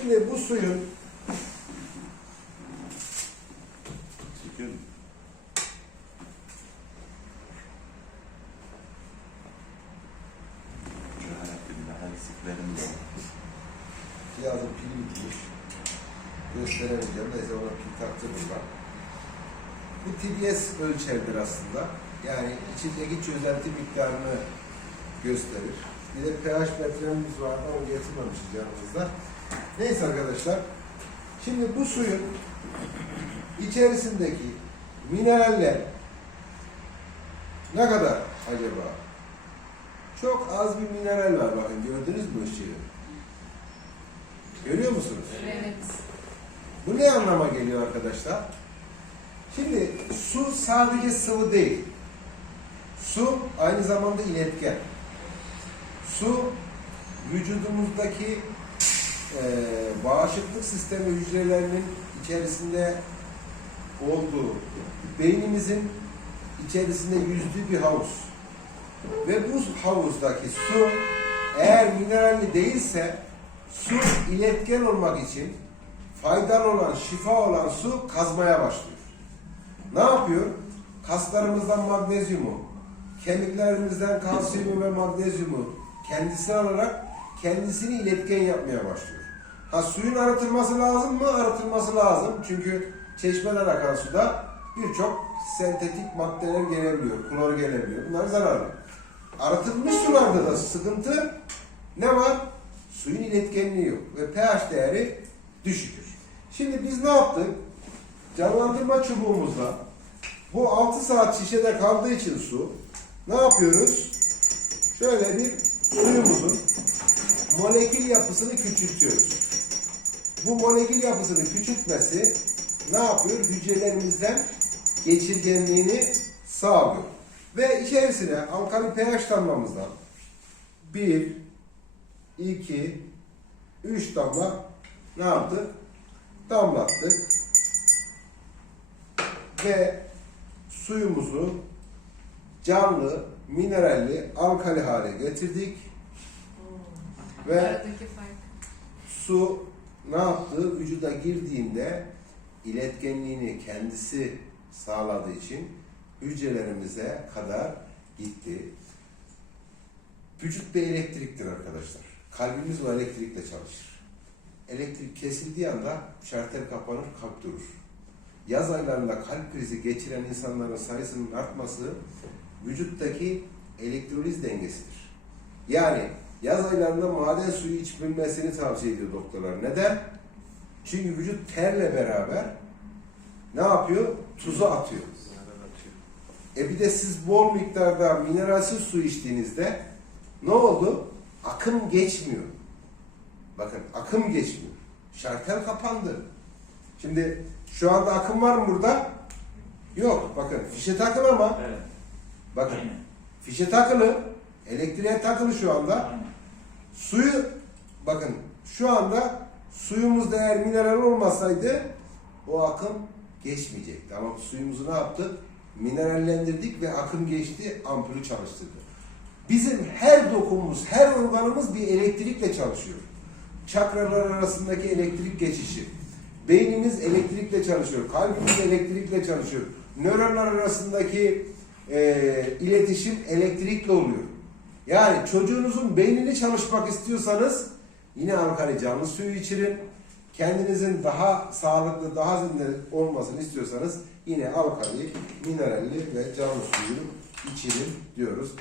Şimdi bu suyun cihazın pili. Gösteremeyeceğim. Neyse ona pil taktım burada. Bu TDS ölçerdir aslında. Yani içindeki çözelti miktarını gösterir. Bir de pH metremiz var ama getirmemişiz yanımızda. Neyse arkadaşlar. Şimdi bu suyun içerisindeki mineraller ne kadar acaba? Çok az bir mineral var bakın gördünüz mü ışığı? Görüyor musunuz? Evet. Bu ne anlama geliyor arkadaşlar? Şimdi su sadece sıvı değil. Su aynı zamanda iletken. Su vücudumuzdaki eee bağışıklık sistemi hücrelerinin içerisinde olduğu, beynimizin içerisinde yüzdüğü bir havuz. Ve bu havuzdaki su eğer mineralli değilse su iletken olmak için faydalı olan, şifa olan su kazmaya başlıyor. Ne yapıyor? Kaslarımızdan magnezyumu, kemiklerimizden kalsiyumu ve magnezyumu kendisine alarak kendisini iletken yapmaya başlıyor. Ha suyun arıtılması lazım mı? Arıtılması lazım. Çünkü çeşmeden akan suda birçok sentetik maddeler gelebiliyor, klor gelebiliyor. Bunlar zararlı. Arıtılmış sularda da sıkıntı ne var? Suyun iletkenliği yok ve pH değeri düşüktür. Şimdi biz ne yaptık? Canlandırma çubuğumuzla bu 6 saat şişede kaldığı için su ne yapıyoruz? Şöyle bir suyumuzun molekül yapısını küçültüyoruz. Bu molekül yapısını küçültmesi ne yapıyor? Hücrelerimizden geçirgenliğini sağlıyor. Ve içerisine alkali pH damlamızdan 1, 2, 3 damla ne yaptık? Damlattık. Ve suyumuzu canlı, mineralli, alkali hale getirdik. Ve su ne yaptı? Vücuda girdiğinde iletkenliğini kendisi sağladığı için hücrelerimize kadar gitti. Vücut bir elektriktir arkadaşlar. Kalbimiz o elektrikle çalışır. Elektrik kesildiği anda şartel kapanır, kalp durur. Yaz aylarında kalp krizi geçiren insanların sayısının artması vücuttaki elektroliz dengesidir. Yani yaz aylarında maden suyu içilmesini tavsiye ediyor doktorlar. Neden? Çünkü vücut terle beraber ne yapıyor? Tuzu atıyor. E bir de siz bol miktarda mineralsiz su içtiğinizde ne oldu? Akım geçmiyor. Bakın akım geçmiyor. Şartel kapandı. Şimdi şu anda akım var mı burada? Yok. Bakın fişe takılı ama Evet. bakın Aynen. fişe takılı. Elektriğe takılı şu anda. Suyu bakın şu anda suyumuzda eğer mineral olmasaydı o akım geçmeyecekti. Ama suyumuzu ne yaptık? Minerallendirdik ve akım geçti, ampulü çalıştırdı. Bizim her dokumumuz, her organımız bir elektrikle çalışıyor. Çakralar arasındaki elektrik geçişi. Beynimiz elektrikle çalışıyor. Kalbimiz elektrikle çalışıyor. Nöronlar arasındaki e, iletişim elektrikle oluyor. Yani çocuğunuzun beynini çalışmak istiyorsanız yine alkali canlı suyu içirin. Kendinizin daha sağlıklı, daha zinde olmasını istiyorsanız yine alkali, mineralli ve canlı suyu içirin diyoruz.